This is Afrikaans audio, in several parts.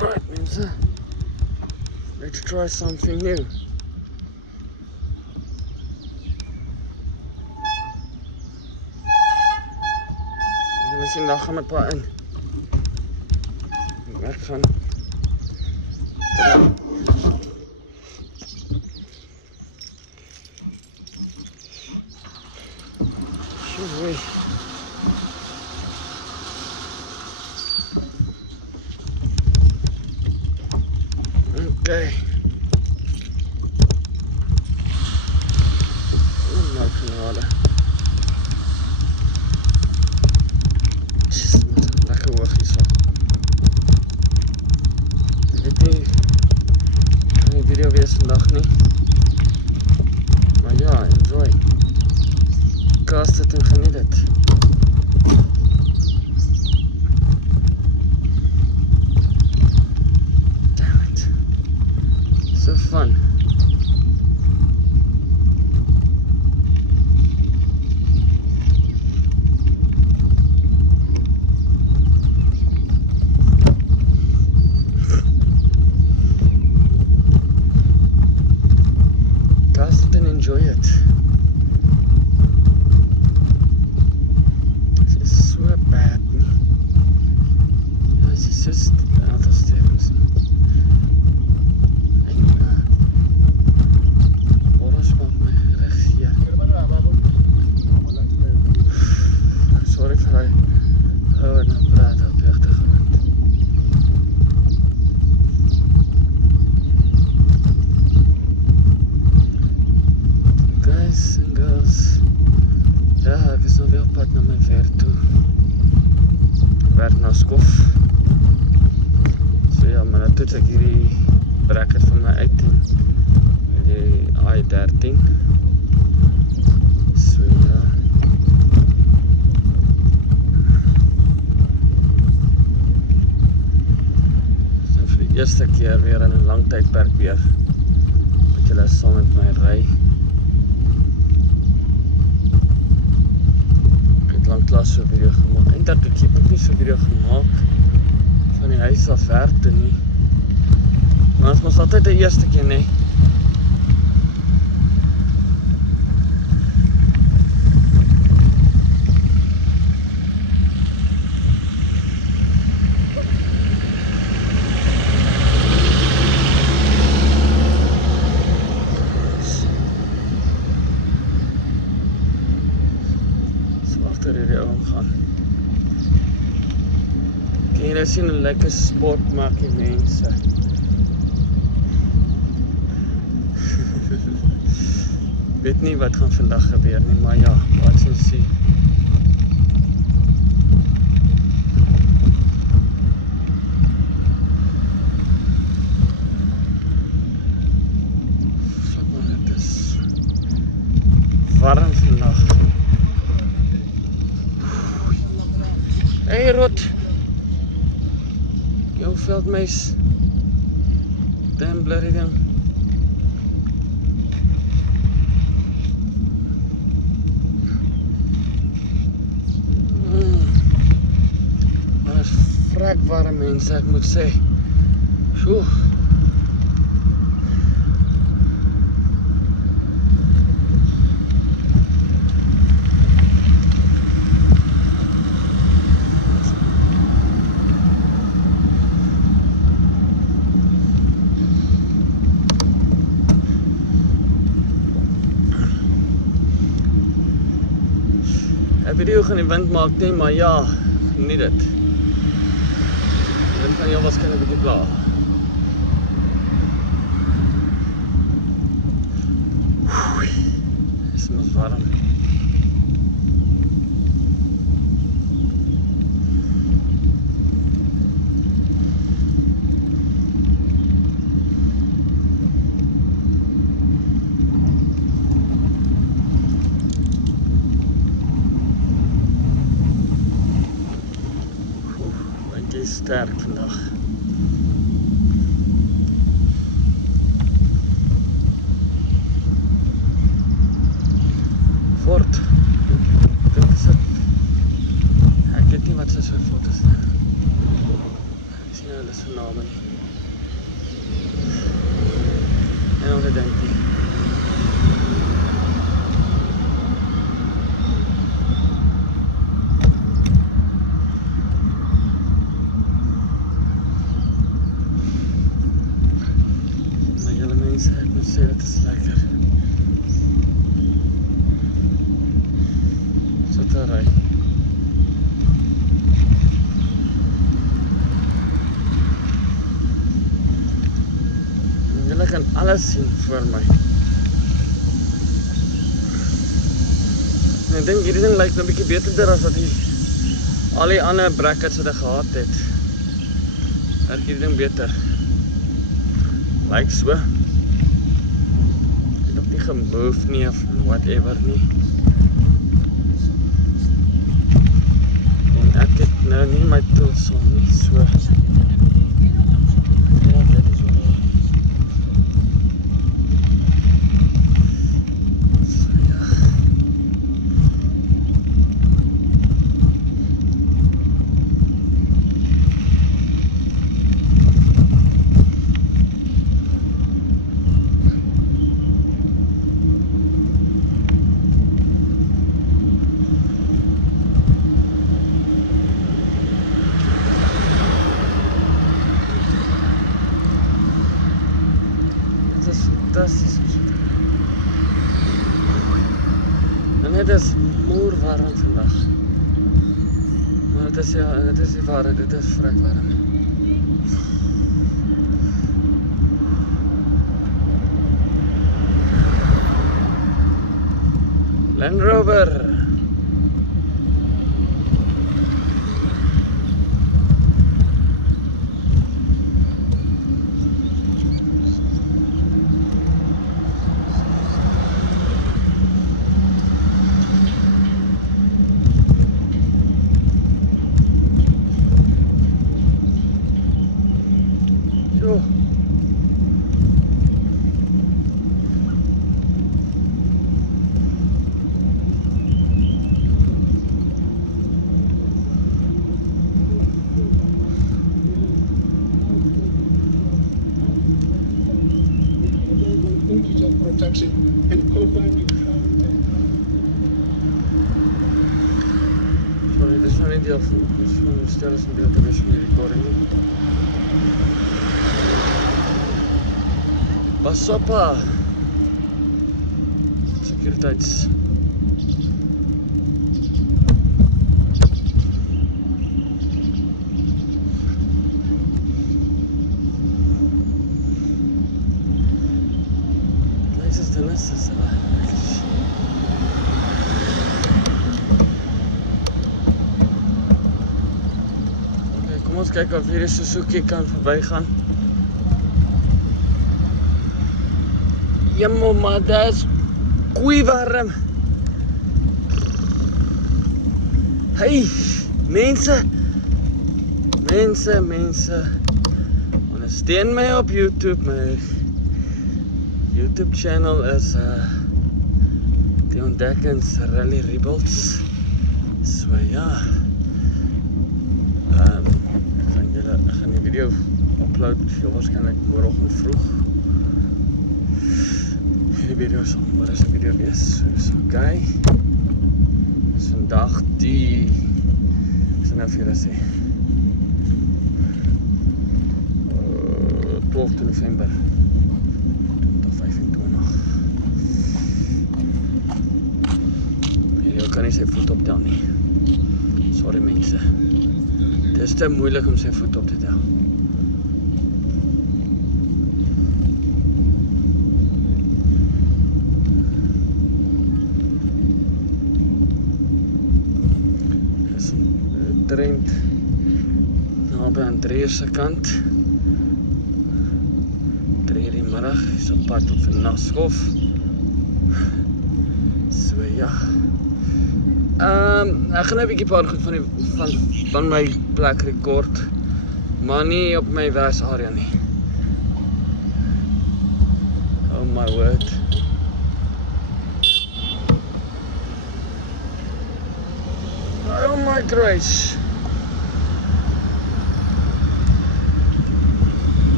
Alright, mensen. Let's try something new. Misschien daar gaan we een paar in. Weg gaan. Oei. Oké. Nou genade. Jeez, lekker hoog hier zo. Ik weet niet, kan die video wees vandaag nie. Maar ja, enjoy. Cast het en geniet het. Damn it. So fun. Cast it and enjoy it. Just aantal sterings. Alles maakt my reg hier. Sorry vir hy en dan praat op die agtergrond. Guys and girls. Ja, ek is nou weer op pad na my werk toe. Werk na Skof. Ja, maar dan toets ek hierdie bracket van my uit en die I13. So ja. So vir die eerste keer weer in 'n lang tydperk weer met julle saam met my ry. Ek het lanklaas so 'n video gemaak. Eintlik het ek ook nie so 'n video gemaak van die huis af werk toe nie. Maar ons mos altyd die eerste keer nie. So agter hierdie ou gaan. Jy sien 'n lekker sport maak die mense. Weet nie wat gaan vandag gebeur nie, maar ja, wat sien sien. Fuck man, dit is warm vandag. Hey Rot. Jou veldmeis. Damn bloody ding. Maar is vrek warm mense, ek moet sê. Sjoe. Ek video gaan die wind maak nie, maar ja, nie dit. Die wind gaan jou waarskynlik 'n bietjie pla. Dis mos warm. Sterk vandag. Fort. Dit is het. Ek weet nie wat sy so foto's. Is Ja, dat is een naam. En dan denk ik. Maar jullie mensen, ik moet zeggen, het is lekker. Zo te rijden. Julle kan alles sien voor my. En ek dink hierdie ding lyk nou 'n bietjie beter as wat al die ander brackets wat ek gehad het. Lyk hierdie ding beter. Lyk so. Ek het nog nie gemove nie of whatever nie. En ek het nou nie my tools on nie, so. Ja, dit is wat fantasties. En het is moer warm vandag. Maar het is ja, dit is die waarheid, dit is vrek warm. Land Rover. Zo. Protection and co-finding. Sorry, dit is nou nie deel van die stel is een deel te wees van die recording nie. Pas op! Sekuriteits. This is okay, kom ons kyk of hierdie Suzuki kan verbygaan. Jemmo, maar dit is koei warm. Hey, mense. Ondersteun my op YouTube, my YouTube channel is die Ontdekkings Rally Rebels. So ja. Ek gaan die video upload heel waarskynlik môreoggend vroeg. Hierdie video sal môre se video wees. So is okay. Dis vandag die is nou vir julle sê 12 November. Ek kan nie sy voet optel nie. Sorry mense. Dit is te moeilik om sy voet op te tel. Dit is een trend naby aan 3 uur se kant. 3 uur die middag, is op pad op vir Naskof. So ja. Ek gaan nou 'n bietjie paar goed van my plek rekord, maar nie op my werksarea nie. Oh my word. Oh my grace.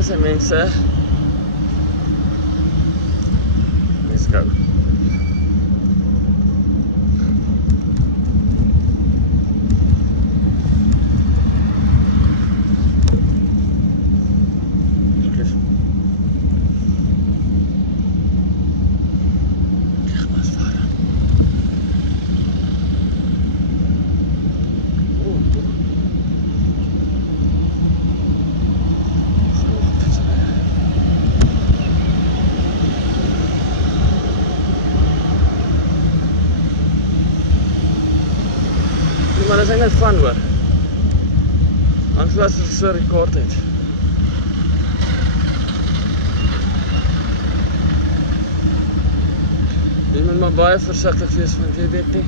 Daar zijn mensen. Let's go. Maar dat is net fun hoor. Anders laat het so rekord het. Jy moet maar baie versigtig wees want jy weet nie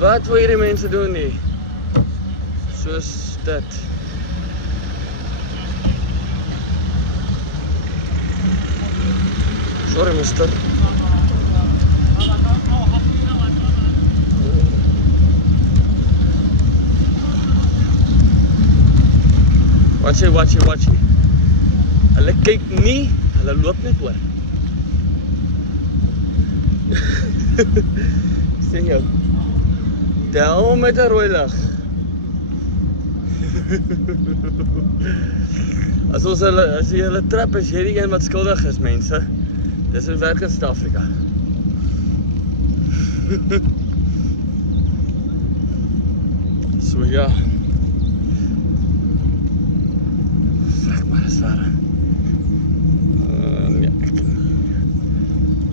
wat wil hierdie mense doen nie. Soos dit. Sorry mister. Watch. Hulle kyk nie, hulle loop net oor. Sien jou. Tel met 'n rooi lig. As jy hulle trap, is jy die een wat skuldig is, mense. Dis hoe werk in Suid-Afrika. So ja. Ja, ek kan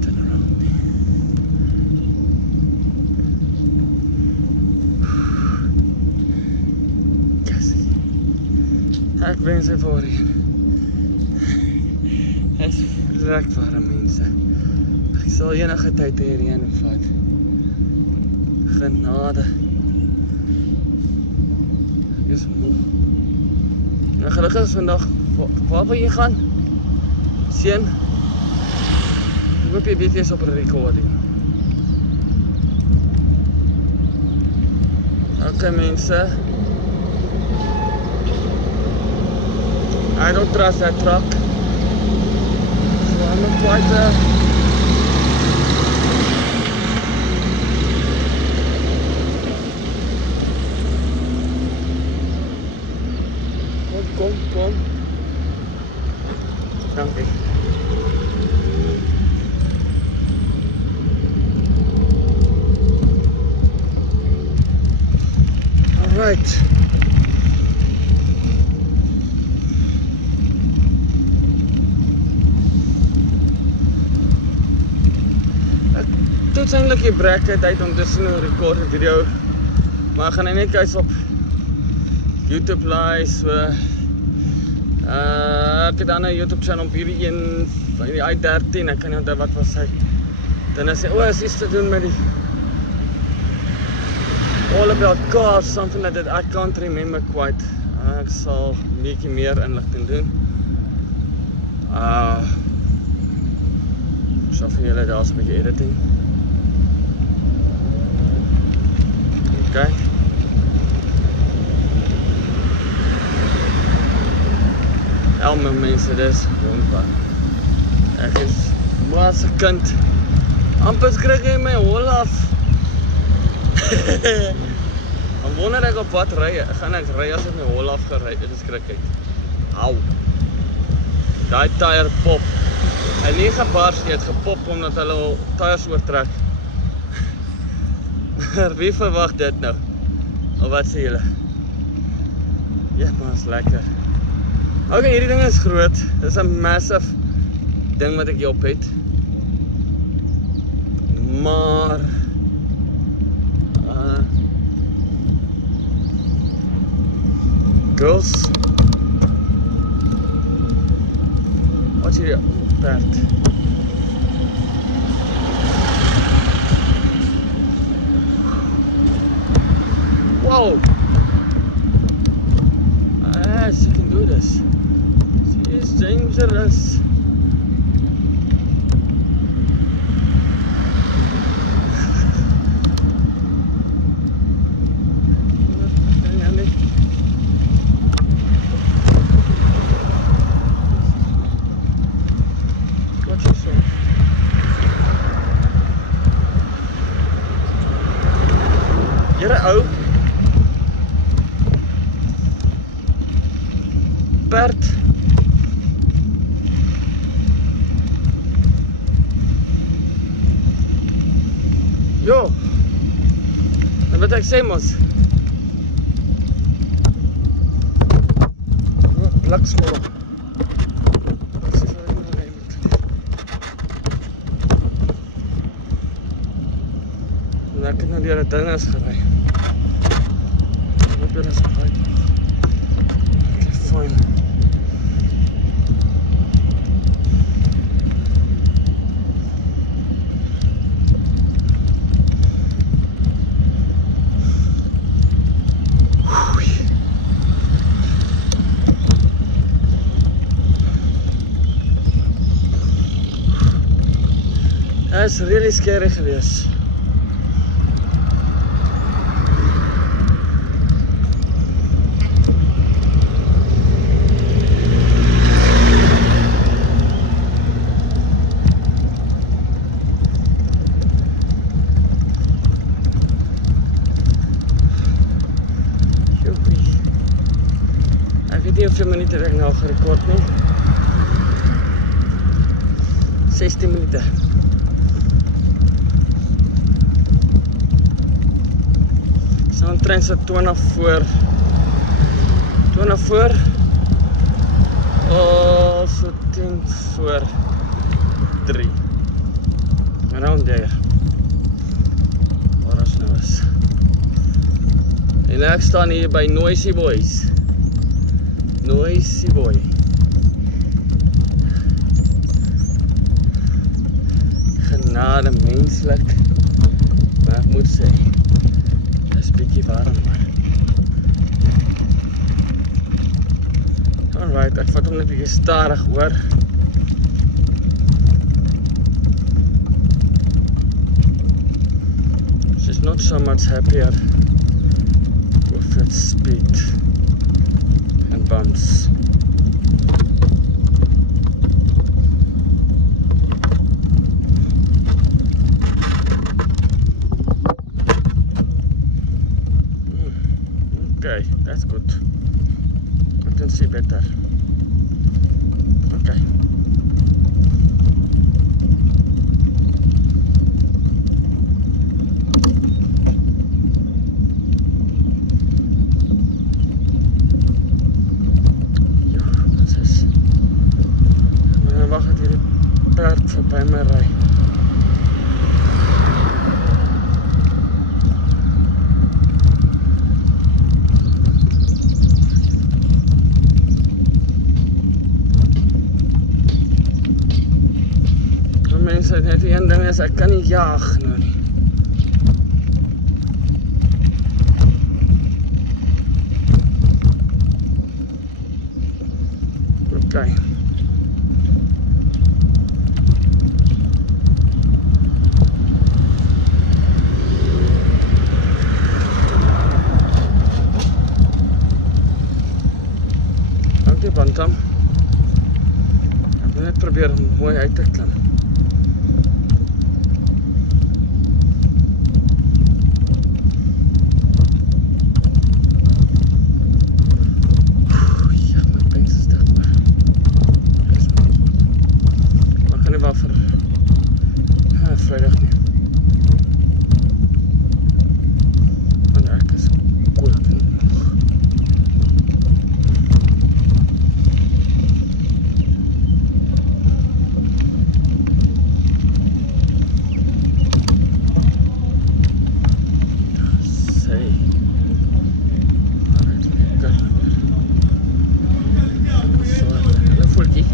turn around nie. Cassie. Ek wens hy voorheen. Hy is direct warm mense. Ek sal enige tyd hierheen vat. Genade. Ek is moe. En gelukkig is vandag, waar wil jy gaan? Seun, ek hoop jy weet jy is op 'n recording. Okay mense. I don't trust that truck. So I'm not quite Kom. Dankie. Alright. Ek toets eintlik die bracket uit om tussen 'n record video, maar ek gaan net kyk op YouTube live so. Ek het dan 'n YouTube channel op hierdie een van die i13, ek kan nie onthou wat was hy. Dan is hy, is iets te doen met die all about cars, something like that, I can't remember quite. Ek sal 'n bietjie meer inligting doen. So vir julle daar's 'n bietjie editing. Okay. My mense, dis wonderbaar. Ek is maar se kind. Amper skrik hy my hol af. Dan wonder ek op wat ry. Gaan ek ry as ek my hol af gery? Dit is skrik uit. Au. Daai tyre pop. Hy nie gebars nie, het gepop omdat hulle tyres oortrek. Wie verwag dit nou? Of wat sê julle? Ja, maar is lekker. Okay, hierdie ding is groot. Dit is 'n massive ding wat ek hier op het. Maar girls, wat hier perd. Wow. She can do this. She is dangerous. perd. Jo, dan wat ek sê mos. Bliksmol. En ek het nou deur 'n dinges gery. Ek het dit gery. Okay, fine. Dit is really scary geweest. Ek weet nie hoeveel minute ek nou gerekord nie. 16 minute. So omtrent so 20 voor. Of so 10 voor 3. Around there. Waar ons nou is. En ek staan hier by Noisy Boys. Noisy Boy. Genade menslik. Maar ek moet sê, dit is bietjie warm maar. Alright, ek vat hom net bietjie stadig hoor. She's not so much happier with its speed and bumps. Okay, that's good. I can see better. Okay. Wag dat hierdie perd verby my ry. Mense, net een ding is, ek kan nie jaag nou nie. Okay. Dankie Bantam. Ek wil net probeer om mooi uit te klim. Vrijdag nie. Want ek is koud genoeg. Sê. Maar ek lekker. So, hulle voeltjie.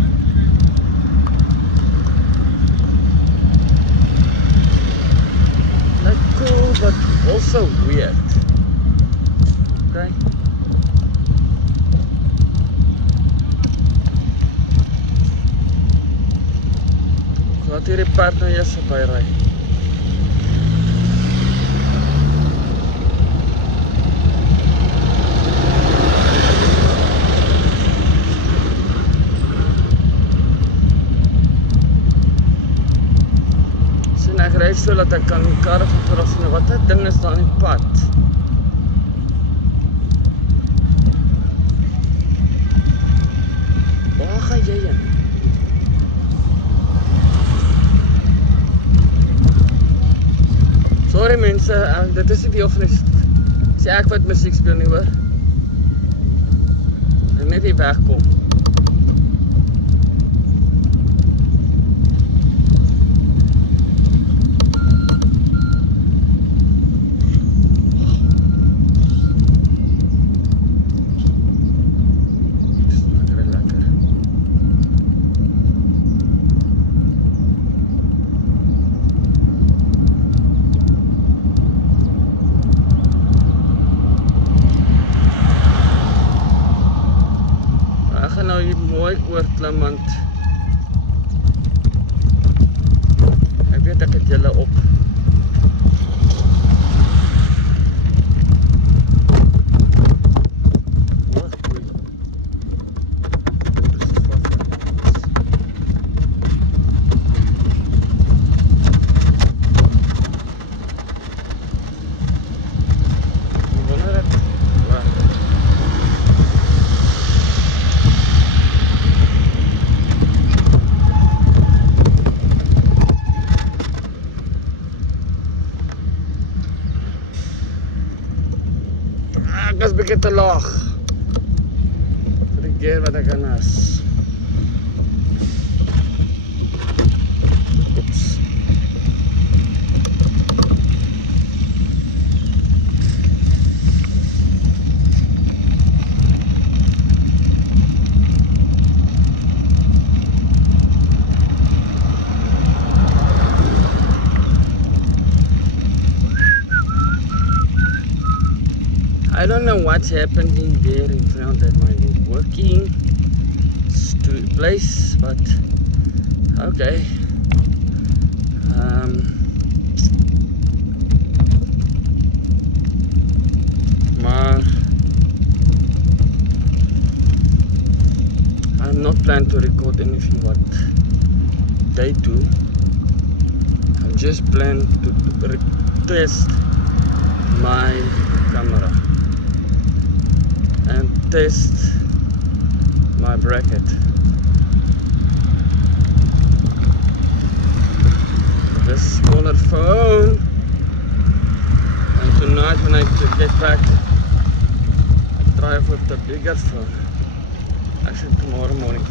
Cool, but also weird. Okay. Laat hierdie perd nou eers verby ry. Ek ry so dat ek kan karre verkras en wat dit ding is daar in die pad. dit is nie die of nie. Sê ek wat musiek speel nie hoor. En net die wegkom. Ek gaan nou hier mooi oorklim want ek weet ek het julle op. Ek is bietjie te laag vir die keer wat ek aan is. Oeps. I don't know what's happening there in front of my working place, but okay. Maar I'm not planning to record anything what they do. I'm just planning to test my camera and test my bracket. This smaller phone, and tonight when I get back I'll try with the bigger phone. Actually tomorrow morning.